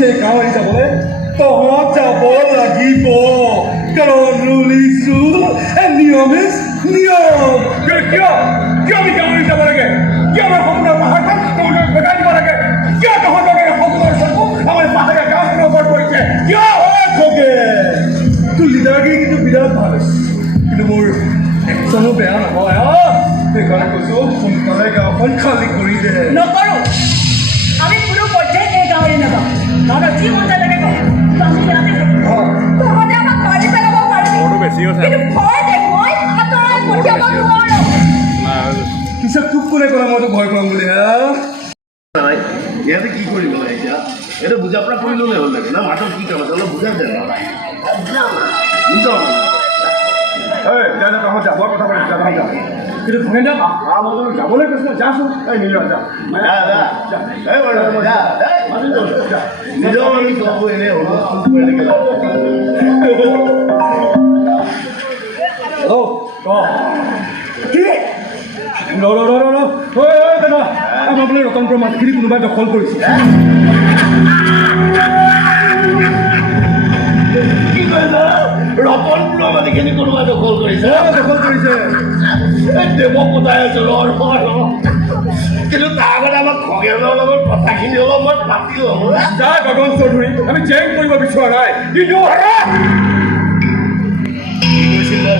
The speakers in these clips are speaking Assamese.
পিছে গাঁও এৰি যাবলৈ তহঁত যাব লাগিব কাৰণ ৰুল ইজ ৰুল এণ্ড নিয়ম ইজ নিয়ম কিয় আমি গাঁও এৰি যাব লাগে কিয় আমাৰ সপোনৰ পাহাৰখন তহঁতক ভেটাই দিব লাগে কিয় তহঁতক এই সপোনৰ চকু আমাৰ পাহাৰীয়া গাঁওখনৰ ওপৰত পৰিছে কিয় থাকে তোৰ লিডাৰগিৰি কিন্তু বিৰাট ভাল হৈছে কিন্তু মোৰ একজনো বেয়া নহয় সেইকাৰণে কৈছো সোনকালে গাঁওখন খালী কৰি দে নকৰো আমি কোনো পৰ্যায়ত এই গাঁও এৰি নাযাওঁ তহঁতৰ যি মন যায় তাকে কওঁ আমি ইয়াতে তহঁতে আমাক মাৰি পেলাব পাৰিবি কিন্তু ভয় দে মই আঁতৰাই পঠিয়াব নোৱাৰো পিছত তোক কোনে ক'লে মই তোক ভয় কৰাম বুলি ইয়াতে কি কৰিব লাগে এতিয়া এইটো বুজা পৰা কৰি ল'লে হ'ল লাগে না মাতৰ কি কাম আছে অলপ বুজাই দে যাবৰ কথা পাতি যা কিন্তু ভগেন দা মই যাবলৈ কৈছিলো যাচোন এই নিজৰ যা নিজৰ আমি চব এনেই হ'ব আপোনাৰ ৰতনপুৰৰ মাটিখিনি কোনোবাই দখল কৰিছে কি কৈছে ৰতনপুৰৰ মাটিখিনি কোনোবাই দখল কৰিছে দেৱক পতাই আছো কিন্তু তাৰ আগতে আমাক খগেনৰ লগত কথাখিনি অলপ মই পাতি ল'ম যা গগন চৌধুৰী আমি জেং কৰিব বিচৰা নাই কিন্তু কি কৈছিলে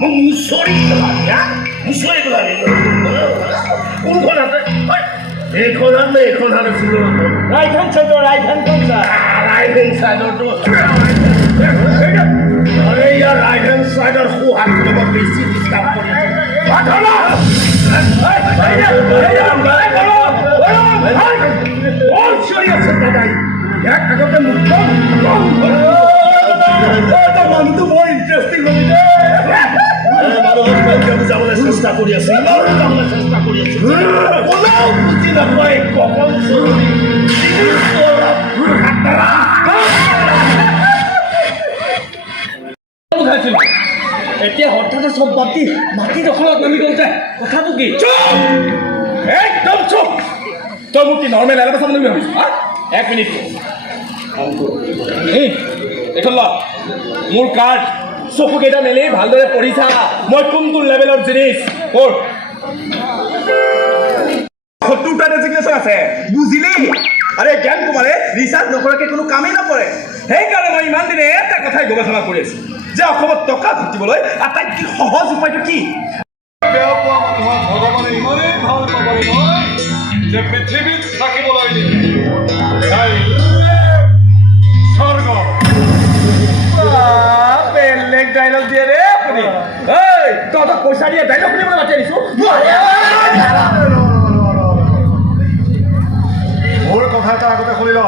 মোক মুচৰি পেলাবি মুচৰি পেলাবি কোনখন হাতে এইখন হাত নে এইখন হাত আছিলে ৰাইট হেণ্ড চাইডৰটো আৰে ইয়াৰ ৰাইট হেণ্ড চাইডৰ সু হাতখন অলপ বেছি ডিষ্টাৰ্ব কৰি আগতে মানুহটো বৰ ইণ্টাৰেষ্টিং বুজাবলৈ চেষ্টা কৰি আছে কোনেও বুজি নাপায় কমল চৌধুৰী এতিয়া হঠাতে চব মাটি দখলত নামি গ'ল যে কথাটো কি একদম চুপ তই মোক কি নৰ্মেল এলাকা চাব বুলি ভাবিছ এক মিনিট এইখন ল মোৰ কাৰ্ড চকুকেইটা মেলি ভালদৰে পঢ়িছা মই কোনটো লেভেলৰ জিনিছ মোৰ 70টা ডেজিগনেশ্যন আছে বুজিলি আৰে জ্ঞান কুমাৰে ৰিচাৰ্জ নকৰাকৈ কোনো কামেই নকৰে সেইকাৰণে মই ইমান দিনে এটা কথাই গৱেষণা কৰি আছোঁ যে অসমত টকা ঘটিবলৈ আটাইতকৈ সহজ উপায়টো কি বেয়া পোৱা মানুহক ভগৱানে ইমানেই ভাল পাব নহয় যে পৃথিৱীত থাকিবলৈ স্বৰ্গ বেলেগ ডাইলগ দিয়ে ৰে আপুনি এই তহঁতক পইচা দিয়ে ডাইলগ শুনিবলৈ মাতি আনিছোঁ মোৰ কথা এটা আগতে শুনি ল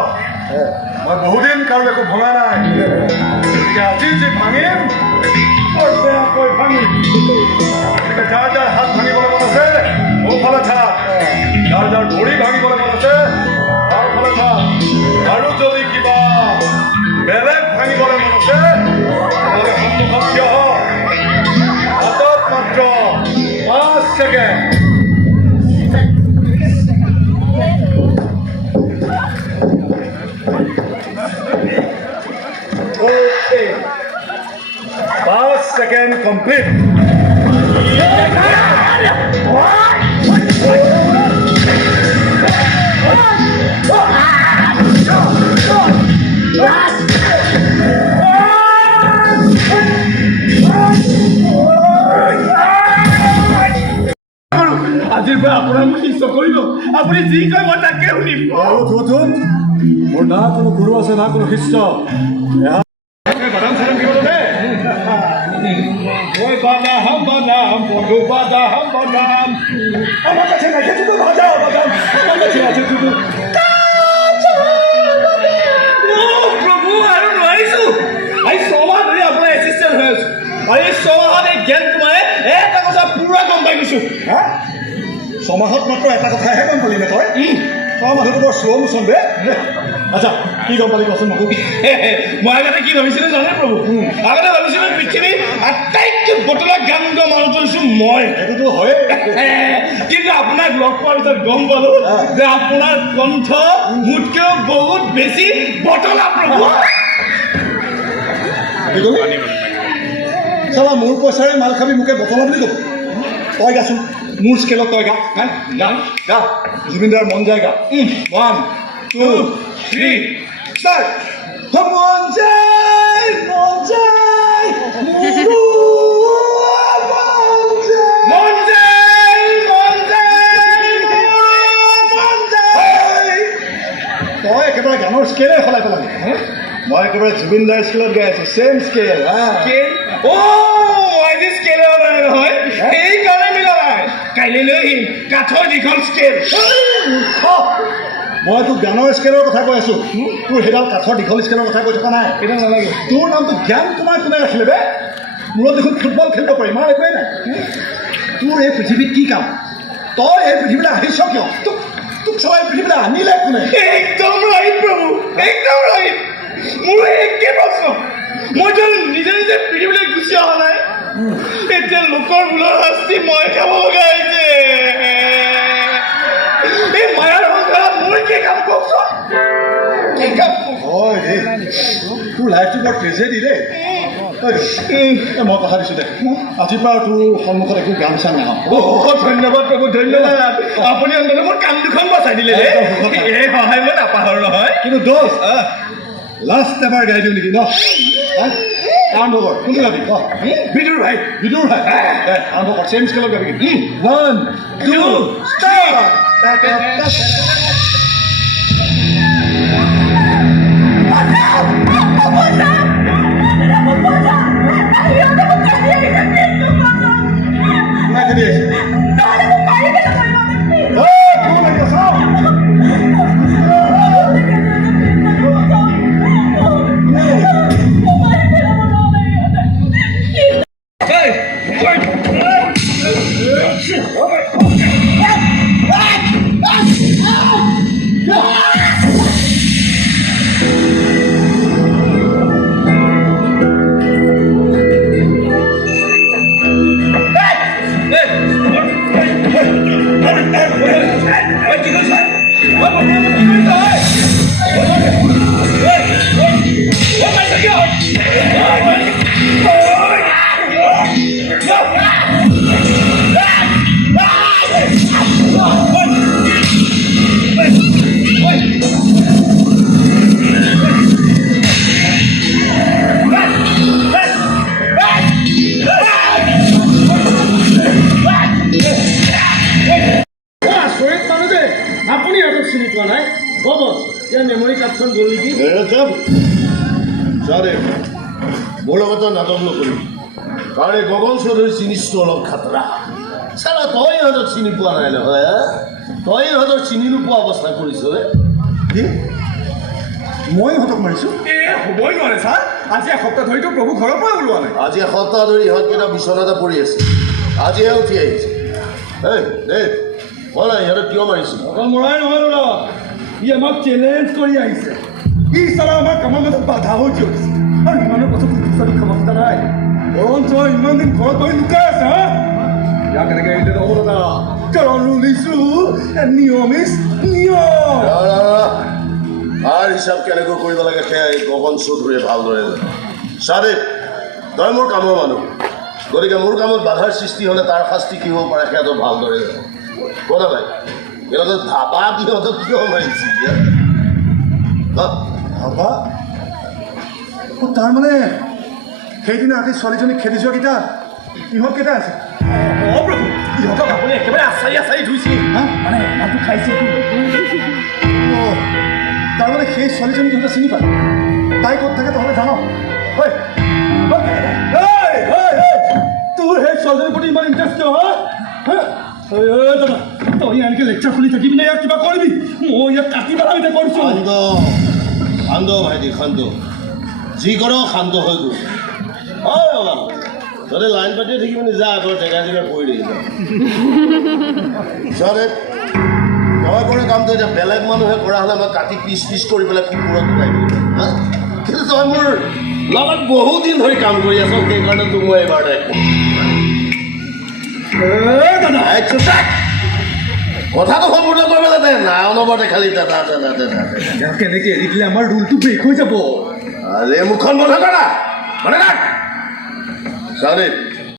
মই বহুদিন কাৰো একো ভঙা নাই গতিকে আজি যি ভাঙিম বৰ বেয়াকৈ ভাঙিম গতিকে যাৰ যাৰ হাত ভাঙিবলৈ মন আছে মোৰ ফালে থাক যাৰ যাৰ ভৰি ভাঙিবলৈ মন আছে তাৰ ফালে থাক আৰু যদি কিবা বেলেগ ভাঙিবলৈ মন আছে নহ'লে সন্মুখত থিয় হ হাতত মাত্ৰ 5 ছেকেণ্ড Okay. 5 seconds complete. আজিৰ পৰা আপোনাৰ মোক শিষ্য কৰিব আপুনি যি কয় মই তাকে শুনিম মোৰ না কোনো গুৰু আছে না কোনো শিষ্য বাদাম বন্ধু বাদাম আমাৰ কাছে নাই শুধু বাদাম আমাৰ কাছে আছে শুধু প্ৰভু আৰু নোৱাৰিছো এই ছমাহ ধৰি আপোনাৰ এচিষ্টেণ্ট হৈ আছো আৰু এই ছমাহত এই জ্ঞান কুমাৰে এটা কথা পুৰা গম পাই গৈছো ছমাহত মাত্ৰ এটা কথাহে গম পালি নে তই তই মানুহটো বৰ শ্ল' মোচন বে আচ্ছা কি গম পালি কচোন মোক মই আগতে কি ভাবিছিলোঁ জানে প্ৰভু আগতে ভাবিছিলোঁ পৃথিৱীৰ আটাইতকৈ বতলা গান গোৱা মানুহটো হৈছোঁ মই সেইটোতো হয়ে কিন্তু আপোনাক লগ পোৱাৰ পিছত গম পালোঁ যে আপোনাৰ কণ্ঠ মোতকৈও বহুত বেছি বতলা প্ৰভু চাবা মোৰ পইচাৰে মাল খাবি মোকে বটলা বুলি ক'ব তই গাচোন মোৰ স্কেলত তই গা গা গা জুবিনদাৰ মন যায় গা 1 2 3 ষ্টাৰ্ট মন যায় মন যায় তই একেবাৰে গানৰ স্কেলে সলাই পেলাবি মই একেবাৰে জুবিনদাৰ স্কেলত গাই আছোঁ ছেম স্কেল কাইলৈ আহিম কাঠৰ দীঘল স্কেল মই তোক গানৰ স্কেলৰ কথা কৈ আছোঁ তোৰ সেইডাল কাঠৰ দীঘল স্কেলৰ কথা কৈ থকা নাই সেইটো নালাগে তোৰ নামটো জ্ঞান কুমাৰ কোনে ৰাখিলে বে মূৰত দেখোন ফুটবল খেলিব পাৰি মাৰ একোৱেই নাই তোৰ এই পৃথিৱীত কি কাম তই এই পৃথিৱীলৈ আহিছ কিয় তোক তোক চলাই পৃথিৱীলৈ আনিলে কোনে একদম ৰাইট প্ৰভু একদম ৰাইট মোৰ একে প্ৰশ্ন মইতো নিজে নিজে পৃথিৱীলৈ গুচি অহা নাই এতিয়া লোকৰ ভুলৰ শাস্তি মই খাব লগা হৈছে এই মায়াৰ সংসাৰত মোৰ কি কাম কওকচোন কি কাম হয় দেই তোৰ লাইফটো বৰ ট্ৰেজেডি দেই মই কথা দিছোঁ দে আজিৰ পৰা তোৰ সন্মুখত একো গান চান নাহক বহুত ধন্যবাদ প্ৰভু ধন্যবাদ আপুনি অন্তত মোৰ কাম দুখন বচাই দিলে এই সহায় মই নাপাহৰোঁ নহয় কিন্তু দোষ লাষ্ট এবাৰ গাই দিওঁ নেকি ন আৰম্ভ কৰ কোনটো গাবি বিদুৰ ভাই আৰম্ভ কৰ ছেম স্কেলত গাবি 1 2 ষ্টাৰ্ট আপুনি আগত চিনি পোৱা নাই বব ইয়াৰ মেমৰি কাৰ্ডখন গ'ল নেকি মোৰ লগত নাটক নকৰিবি কাৰণ এই গগন চৌধুৰী চিনিছটো অলপ খাতৰা চালা তই ইহঁতক চিনি পোৱা নাই নহয় তই ইহঁতক চিনি নোপোৱা অৱস্থা কৰিছ কি মই ইহঁতক মাৰিছোঁ হ'বই নোৱাৰে ছাৰ আজি এসপ্তাহ ধৰিতো প্ৰভু ঘৰৰ পৰা ওলোৱা নাই আজি এসপ্তাহ ধৰি ইহঁতকেইটা বিচনাতে পৰি আছে আজিহে উঠি আহিছে এই দেই মই নাই ইহঁতক কিয় মাৰিছোঁ অকল মৰাই নহয় দাদা ই আমাক চেলেঞ্জ কৰি আহিছে ই চালা আমাৰ কামৰ মাজত বাধা হৈ দিছে আৰু ইমানৰ পাছত চালি ক্ষমতা নাই বৰঞ্চ ইমান দিন ঘৰত বহি লুকাই আছে হা ইয়াক এনেকৈ এৰিলে নহ'ব দাদা কাৰণ ৰুলিছোঁ নিয়ম ইজ নিয়ম আৰু হিচাপ কেনেকৈ কৰিব লাগে সেয়া এই গগন চৌধুৰীয়ে ভালদৰে জানে চাৰে তই মোৰ কামৰ মানুহ গতিকে মোৰ কামত বাধাৰ সৃষ্টি হ'লে তাৰ শাস্তি কি হ'ব পাৰে সেয়াতো ভালদৰে জানে কোনা নাই ইহঁতক ধাবা কিহঁতক কিয় মাৰিছে ভাবা তাৰমানে সেইদিনা ৰাতি ছোৱালীজনীক খেদি যোৱাকেইটা ইহঁতকেইটা আছে অঁ প্ৰভু ইহঁতক আপুনি একেবাৰে আচাৰি আচাৰি ধুইছে মানে নামটো খাইছে তাৰমানে সেই ছোৱালীজনীক ইহঁতে চিনি পায় তাই ক'ত থাকে তহঁতে জান তোৰ সেই ছোৱালীজনীৰ প্ৰতি ইমান ইণ্টাৰেষ্ট কিয় দাদা তই এনেকৈ লেকচাৰ শুনি থাকিবি নে ইয়াক কিবা কৰিবি মই ইয়াক কাটি পেলাই এতিয়া কৰিছোঁ শান্ত ভাইটি শান্ত যি কৰ শান্ত হৈ গ'ল হয় বাবা তহঁতে লাইন পাতিয়ে থাকিবি নি যা আগৰ জেগা জেগা পৰি দেই মই কৰা কামটো এতিয়া বেলেগ মানুহে কৰা হ'লে মই কাটি পিচ পিচ কৰি পেলাই কুকুৰত খুৱাই দিলোঁ হা কিন্তু তই মোৰ লগত বহুত দিন ধৰি কাম কৰি আছ সেইকাৰণে তোক মই এইবাৰ দেখোঁ কথাটো সম্পূৰ্ণ কৰিবলৈ দে না অনবৰতে খালি দাদা দাদা দাদা কেনেকৈ এৰি দিলে আমাৰ ৰুলটো ব্ৰেক হৈ যাব আৰে মুখখন বন্ধ কৰা মানে চাৰি